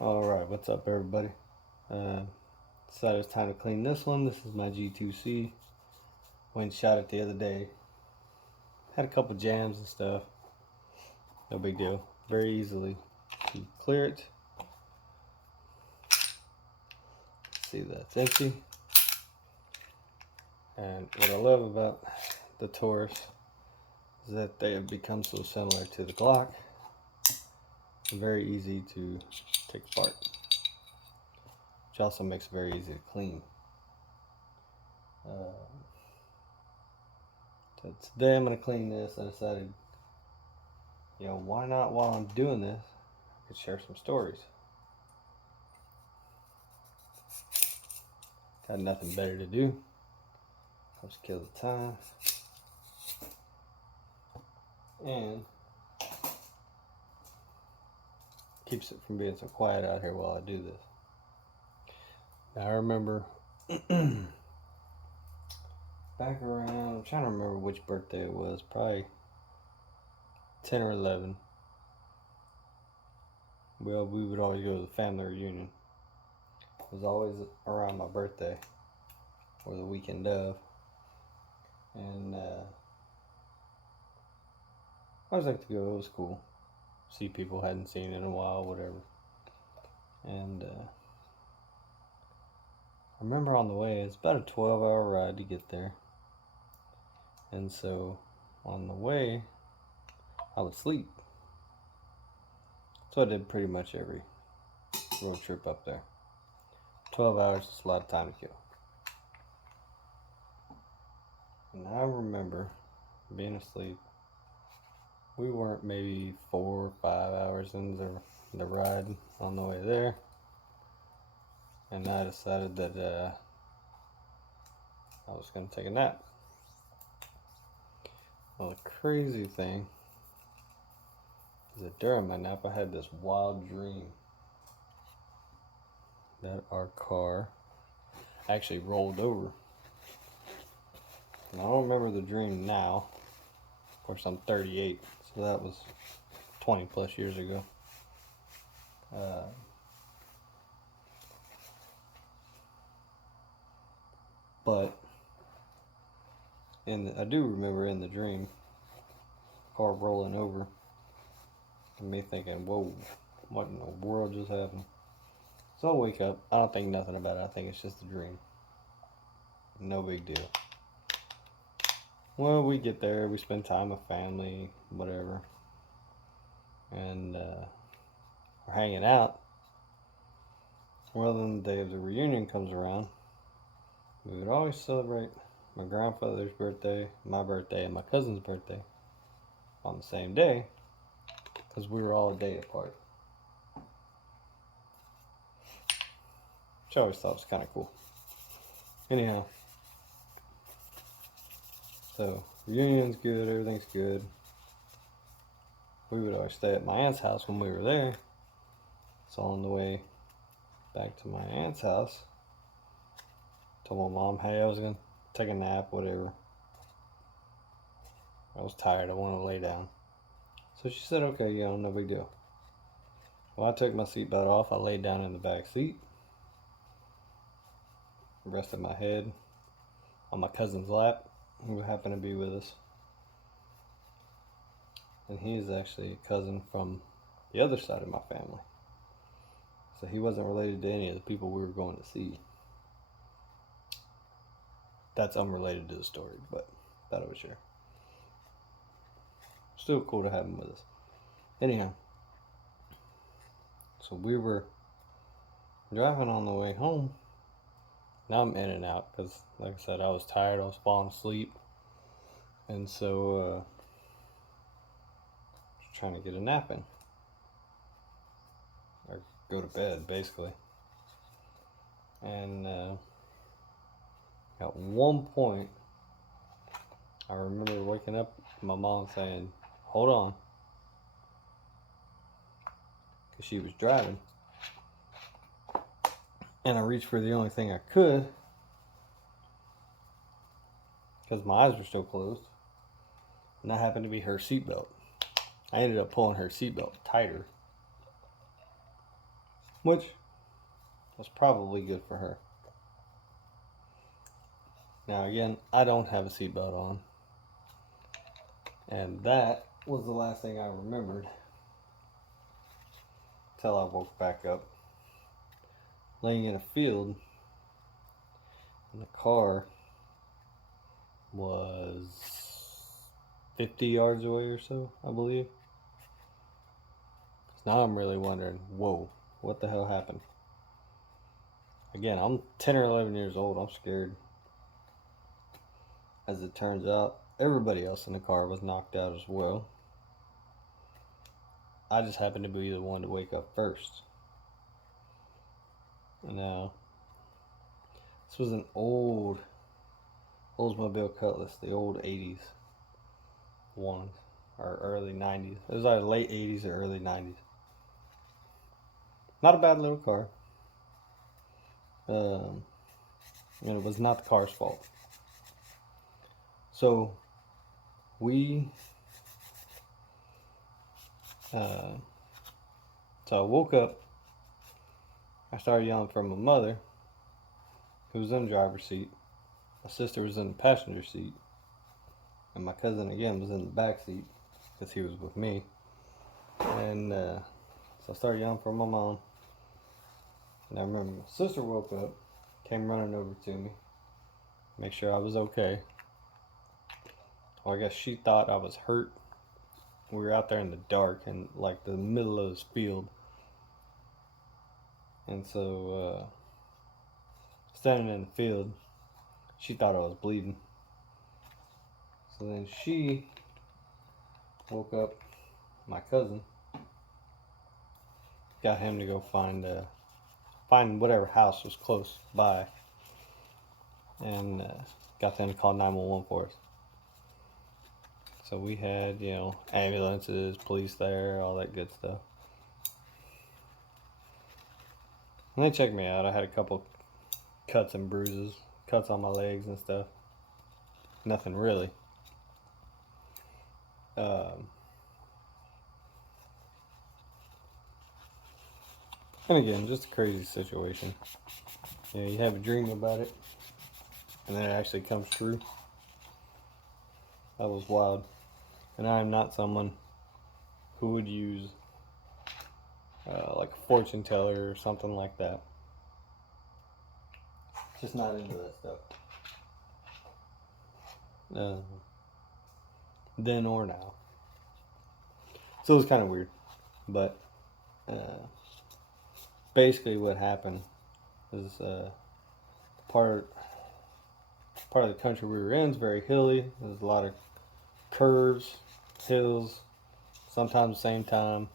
Alright, what's up everybody? Decided it's time to clean this one. This is my G2C. Went and shot it the other day. Had a couple jams and stuff. No big deal. Very easily you clear it. See, that's empty. And what I love about the Taurus is that they have become so similar to the Glock. Very easy to take apart, which also makes it very easy to clean. So today I'm going to clean this. I decided, why not while I'm doing this, I could share some stories. Got nothing better to do. Let's kill the time. And keeps it from being so quiet out here while I do this. Now I remember back around, I'm trying to remember which birthday it was, probably 10 or 11. Well, we would always go to the family reunion. It was always around my birthday or the weekend of. And I always like to go. It was cool. See people I hadn't seen in a while, whatever. And I remember on the way, it's about a 12-hour ride to get there. And so on the way, I would sleep. So I did pretty much every road trip up there. 12 hours is a lot of time to kill. And I remember being asleep. We weren't maybe 4 or 5 hours into the ride on the way there. And I decided that I was going to take a nap. Well, the crazy thing is that during my nap I had this wild dream that our car actually rolled over. And I don't remember the dream now. Of course, I'm 38, so that was 20 plus years ago. But I do remember in the dream, car rolling over, and me thinking, "Whoa, what in the world just happened?" So I wake up. I don't think nothing about it. I think it's just a dream. No big deal. Well, we get there, we spend time with family, whatever, and we're hanging out. Well, then the day of the reunion comes around. We would always celebrate my grandfather's birthday, my birthday, and my cousin's birthday on the same day because we were all a day apart. Which I always thought was kind of cool. Anyhow, so reunion's good, everything's good. We would always stay at my aunt's house when we were there. So on the way back to my aunt's house, told my mom, hey, I was going to take a nap, whatever. I was tired, I wanted to lay down. So she said, okay, no big deal. Well, I took my seatbelt off, I laid down in the back seat, rested my head on my cousin's lap, who happened to be with us. And he is actually a cousin from the other side of my family. So he wasn't related to any of the people we were going to see. That's unrelated to the story, but thought I would share. Still cool to have him with us. Anyhow, so we were driving on the way home. Now I'm in and out because, like I said, I was tired. I was falling asleep. And so, trying to get a nap in. Or go to bed, basically. And at one point, I remember waking up, my mom saying, hold on. Because she was driving. And I reached for the only thing I could. Because my eyes were still closed. And that happened to be her seatbelt. I ended up pulling her seatbelt tighter. which was probably good for her. Now again, I don't have a seatbelt on, and that was the last thing I remembered until I woke back up, laying in a field, and the car was 50 yards away or so, I believe. So now I'm really wondering, whoa, what the hell happened? Again, I'm 10 or 11 years old. I'm scared. As it turns out, everybody else in the car was knocked out as well. I just happened to be the one to wake up first. Now, this was an old Oldsmobile Cutlass, the old 80s one, or early 90s. It was either late 80s or early 90s. Not a bad little car. And it was not the car's fault. So I woke up. I started yelling for my mother, who was in the driver's seat. My sister was in the passenger seat, and my cousin again was in the back seat because he was with me. And so I started yelling for my mom. And I remember my sister woke up, came running over to me, make sure I was okay. Well, I guess she thought I was hurt. We were out there in the dark in like the middle of this field. And so, standing in the field, she thought I was bleeding. So then she woke up my cousin, got him to go find whatever house was close by, and got them to call 911 for us. So we had, ambulances, police there, all that good stuff. And they checked me out. I had a couple cuts and bruises, cuts on my legs and stuff. Nothing really. And again, just a crazy situation. You have a dream about it, and then it actually comes true. That was wild. And I am not someone who would use like a fortune teller or something like that. Just not into that stuff. Then or now. So it was kind of weird. But basically what happened is part of the country we were in is very hilly. There's a lot of curves, hills, sometimes the same time,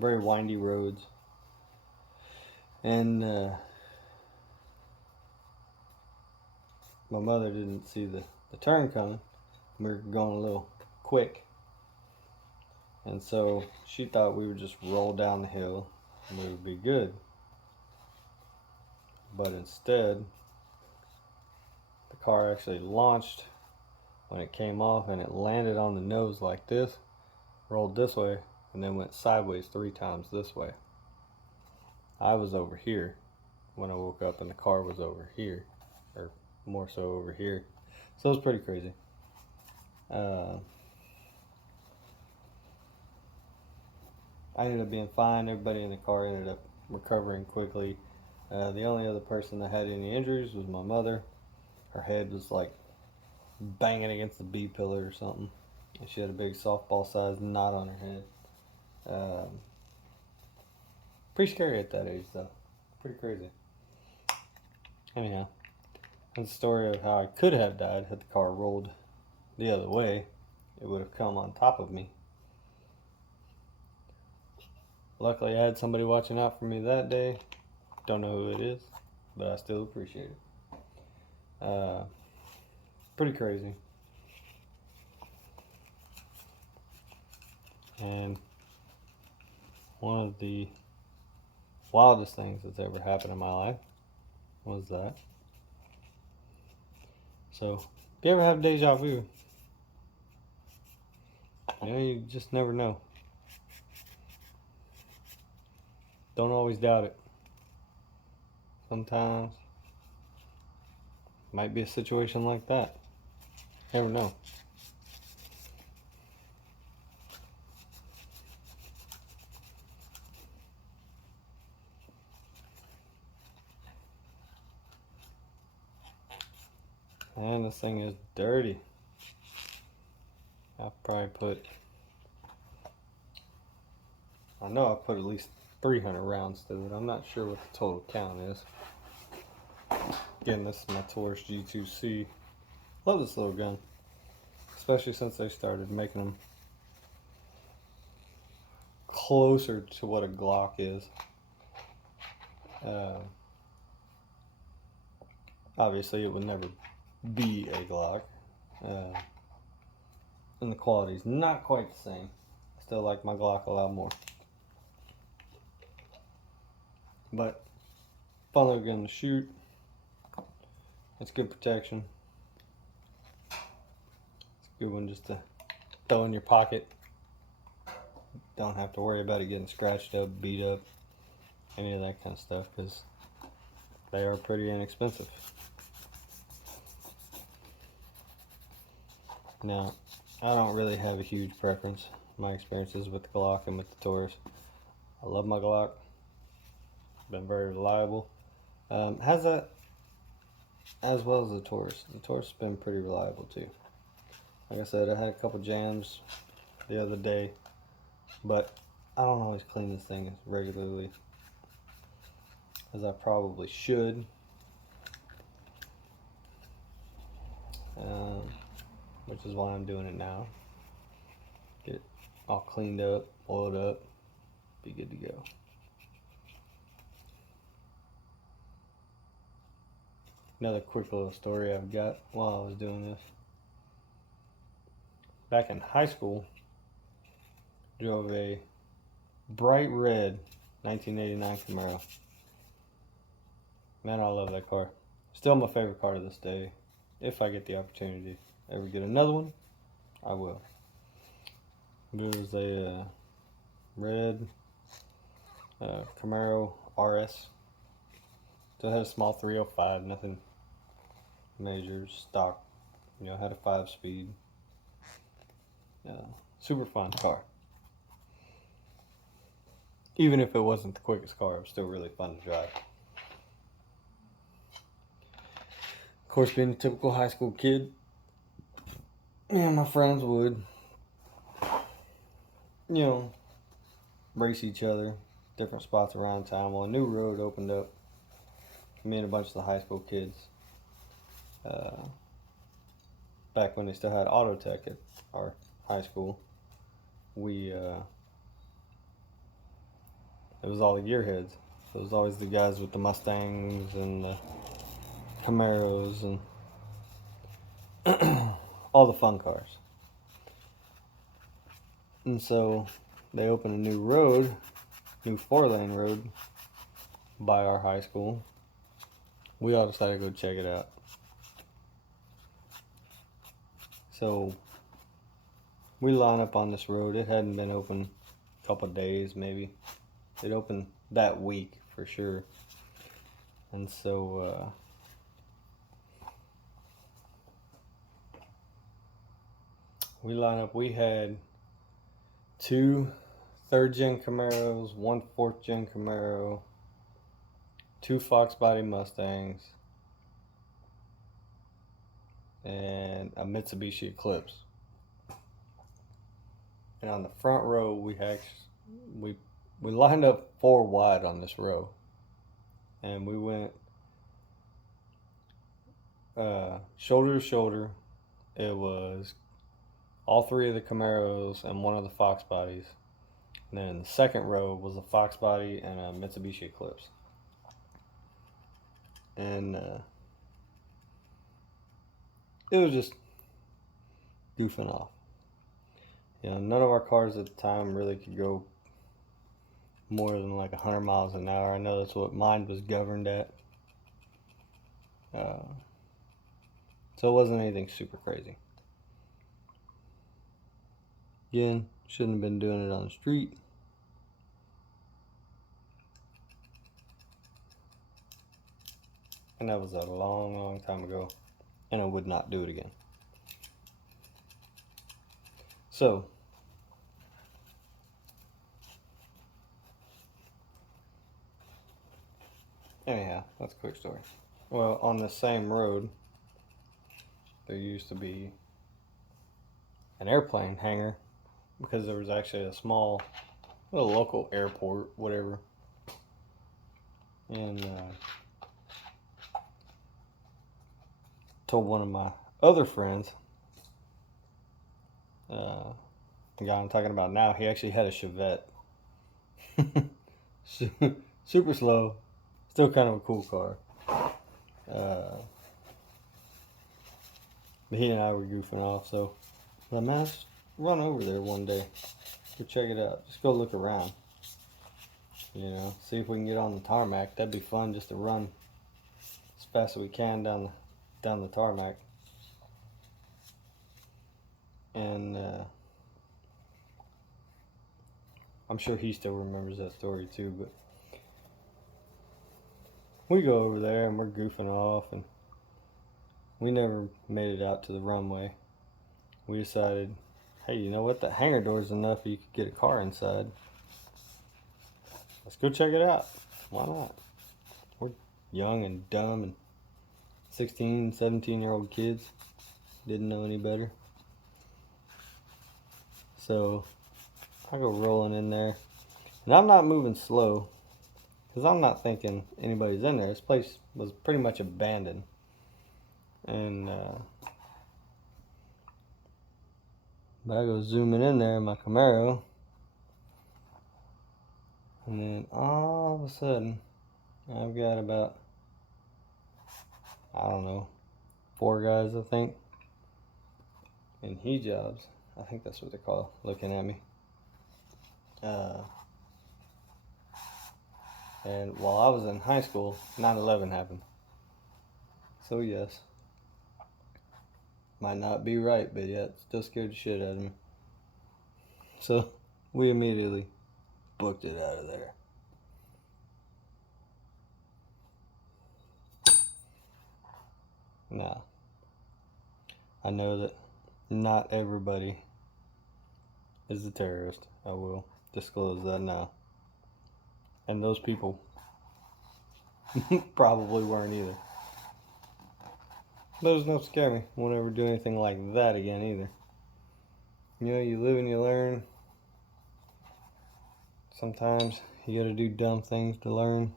very windy roads. And my mother didn't see the turn coming. We were going a little quick. And so she thought we would just roll down the hill and we would be good. But instead, the car actually launched when it came off, and it landed on the nose like this, rolled this way, and then went sideways 3 times this way. I was over here when I woke up, and the car was over here, or more so over here. So it was pretty crazy. I ended up being fine. Everybody in the car ended up recovering quickly. The only other person that had any injuries was my mother. Her head was like banging against the B pillar or something. And she had a big softball-sized knot on her head. Pretty scary at that age, though. Pretty crazy. Anyhow, that's the story of how I could have died had the car rolled the other way. It would have come on top of me. Luckily, I had somebody watching out for me that day. Don't know who it is, but I still appreciate it. Pretty crazy. And one of the wildest things that's ever happened in my life was that. So, if you ever have deja vu, you just never know. Don't always doubt it. sometimes. Might be a situation like that. Never know. And this thing is dirty. I know I put at least 300 rounds to it. I'm not sure what the total count is. Again, this is my Taurus G2C. Love this little gun, especially since they started making them closer to what a Glock is. Obviously, it would never be a Glock. And the quality is not quite the same. I still like my Glock a lot more. But fun little gun to shoot. It's good protection. It's a good one just to throw in your pocket. Don't have to worry about it getting scratched up, beat up, any of that kind of stuff, because they are pretty inexpensive. Now, I don't really have a huge preference. My experiences with the Glock and with the Taurus. I love my Glock. Been very reliable. Has that as well as the Taurus. The Taurus has been pretty reliable too. Like I said, I had a couple jams the other day, but I don't always clean this thing as regularly as I probably should. Which is why I'm doing it now. Get it all cleaned up, oiled up, be good to go. Another quick little story I've got while I was doing this. Back in high school, drove a bright red 1989 Camaro. Man, I love that car. Still my favorite car to this day. If I get the opportunity to ever get another one, I will. It was a red Camaro RS. So it had a small 305, nothing major, stock. You know, had a 5-speed. Super fun car. Even if it wasn't the quickest car, it was still really fun to drive. Of course, being a typical high school kid, me and my friends would, you know, race each other, different spots around town. Well, a new road opened up. Me and a bunch of the high school kids, back when they still had auto tech at our high school, it was all the gearheads. It was always the guys with the Mustangs and the Camaros and all the fun cars. And so they opened a new road, new 4-lane road by our high school. We all decided to go check it out. So we line up on this road. It hadn't been open a couple of days, maybe. It opened that week for sure. And so we line up. We had 2 3rd-gen Camaros, 1 4th-gen Camaro, 2 Fox body Mustangs, and a Mitsubishi Eclipse. And on the front row, we lined up 4 wide on this row, and we went shoulder to shoulder. It was all 3 of the Camaros and 1 of the Fox bodies. And then in the second row was a Fox body and a Mitsubishi Eclipse. And it was just goofing off. You know, none of our cars at the time really could go more than like 100 miles an hour. I know that's what mine was governed at. So it wasn't anything super crazy. Again, shouldn't have been doing it on the street. And that was a long, long time ago. And I would not do it again. So, anyhow, that's a quick story. Well, on the same road, there used to be an airplane hangar because there was actually a small little local airport, whatever. And told one of my other friends, the guy I'm talking about now, he actually had a Chevette. Super slow, still kind of a cool car. But he and I were goofing off, so I thought, man, let's run over there one day. Go check it out. Just go look around. You know, see if we can get on the tarmac. That'd be fun just to run as fast as we can down the tarmac. And I'm sure he still remembers that story too, but we go over there and we're goofing off, and we never made it out to the runway. We decided, hey, you know what? The hangar door's enough you could get a car inside. Let's go check it out. Why not? We're young and dumb and 16, 17-year-old kids. Didn't know any better. So I go rolling in there. And I'm not moving slow because I'm not thinking anybody's in there. This place was pretty much abandoned. And but I go zooming in there in my Camaro. And then all of a sudden, I've got about, I don't know, 4 guys, I think, in hijabs. I think that's what they're called, looking at me. And while I was in high school, 9/11 happened. So yes, might not be right, but yeah, it still scared the shit out of me. So we immediately booked it out of there. Now, I know that not everybody is a terrorist. I will disclose that now. And those people probably weren't either. Those don't scare me. Won't ever do anything like that again either. You know, you live and you learn. Sometimes you gotta do dumb things to learn.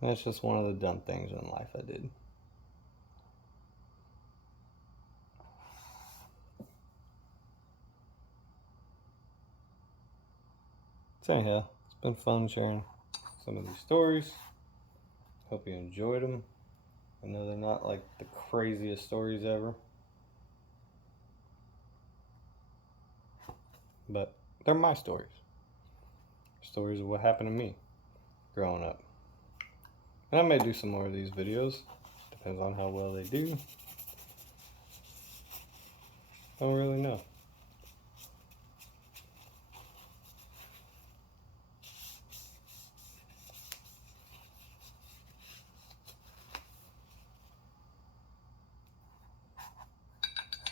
And that's just one of the dumb things in life I did. So anyhow, it's been fun sharing some of these stories. Hope you enjoyed them. I know they're not like the craziest stories ever, but they're my stories. Stories of what happened to me growing up. And I may do some more of these videos. Depends on how well they do. I don't really know.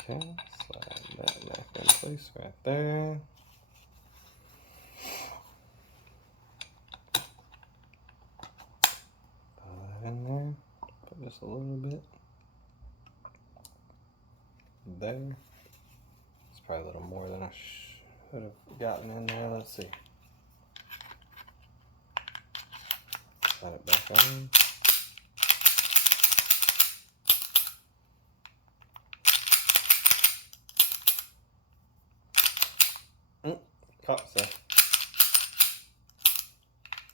Okay, slide that back in place right there. Put that in there. Put just a little bit there. It's probably a little more than I should have gotten in there. Let's see. Slide it back on. Caught so.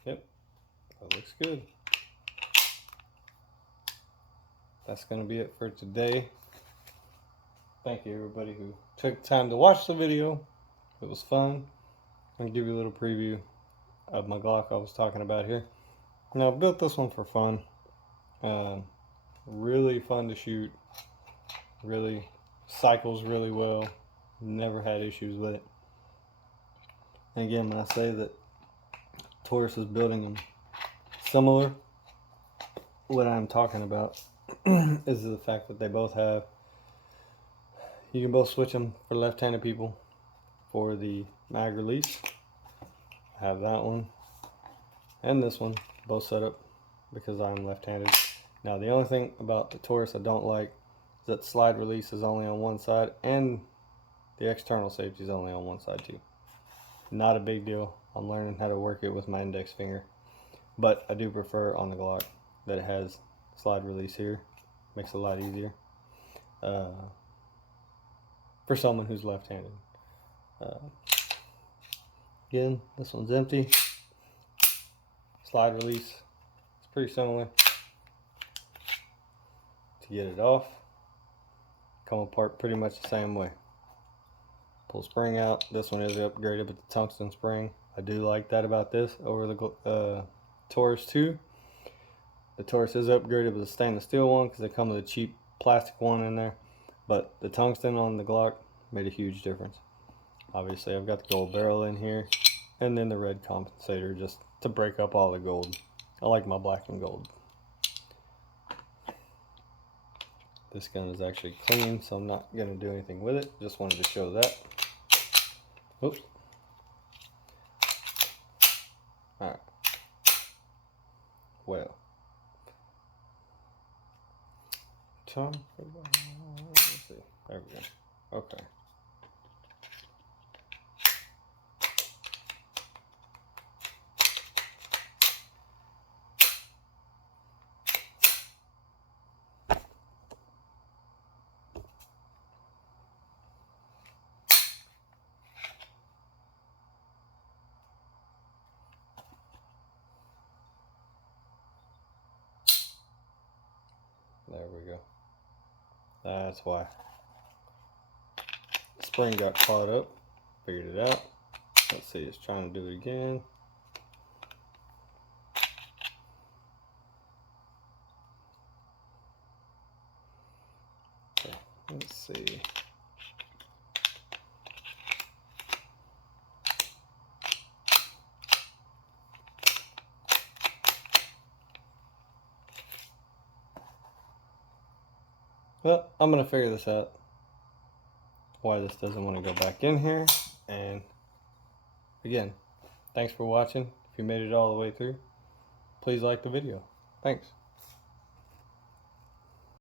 Yep, that looks good. That's going to be it for today. Thank you everybody who took time to watch the video. It was fun. I'm going to give you a little preview of my Glock I was talking about here. Now I built this one for fun. Really fun to shoot. Really cycles really well. Never had issues with it. And again, when I say that Taurus is building them similar, what I'm talking about is the fact that they both have, you can both switch them for left-handed people for the mag release. I have that one and this one both set up because I'm left-handed. Now the only thing about the Taurus I don't like is that the slide release is only on one side and the external safety is only on one side too. Not a big deal. I'm learning how to work it with my index finger, but I do prefer on the Glock that it has slide release here. Makes it a lot easier for someone who's left-handed. Again, this one's empty. Slide release, it's pretty similar. To get it off, come apart pretty much the same way. Pull spring out. This one is upgraded with the tungsten spring. I do like that about this over the Taurus 2. The Taurus is upgraded with a stainless steel one because they come with a cheap plastic one in there. But the tungsten on the Glock made a huge difference. Obviously, I've got the gold barrel in here, and then the red compensator just to break up all the gold. I like my black and gold. This gun is actually clean, so I'm not going to do anything with it. Just wanted to show that. Oops. Alright. Well. Let's see. There we go. Okay. There we go. That's why. The spring got caught up. Figured it out. Let's see, it's trying to do it again. Okay, let's see. Well, I'm going to figure this out. Why this doesn't want to go back in here. And again, thanks for watching. If you made it all the way through, please like the video. Thanks.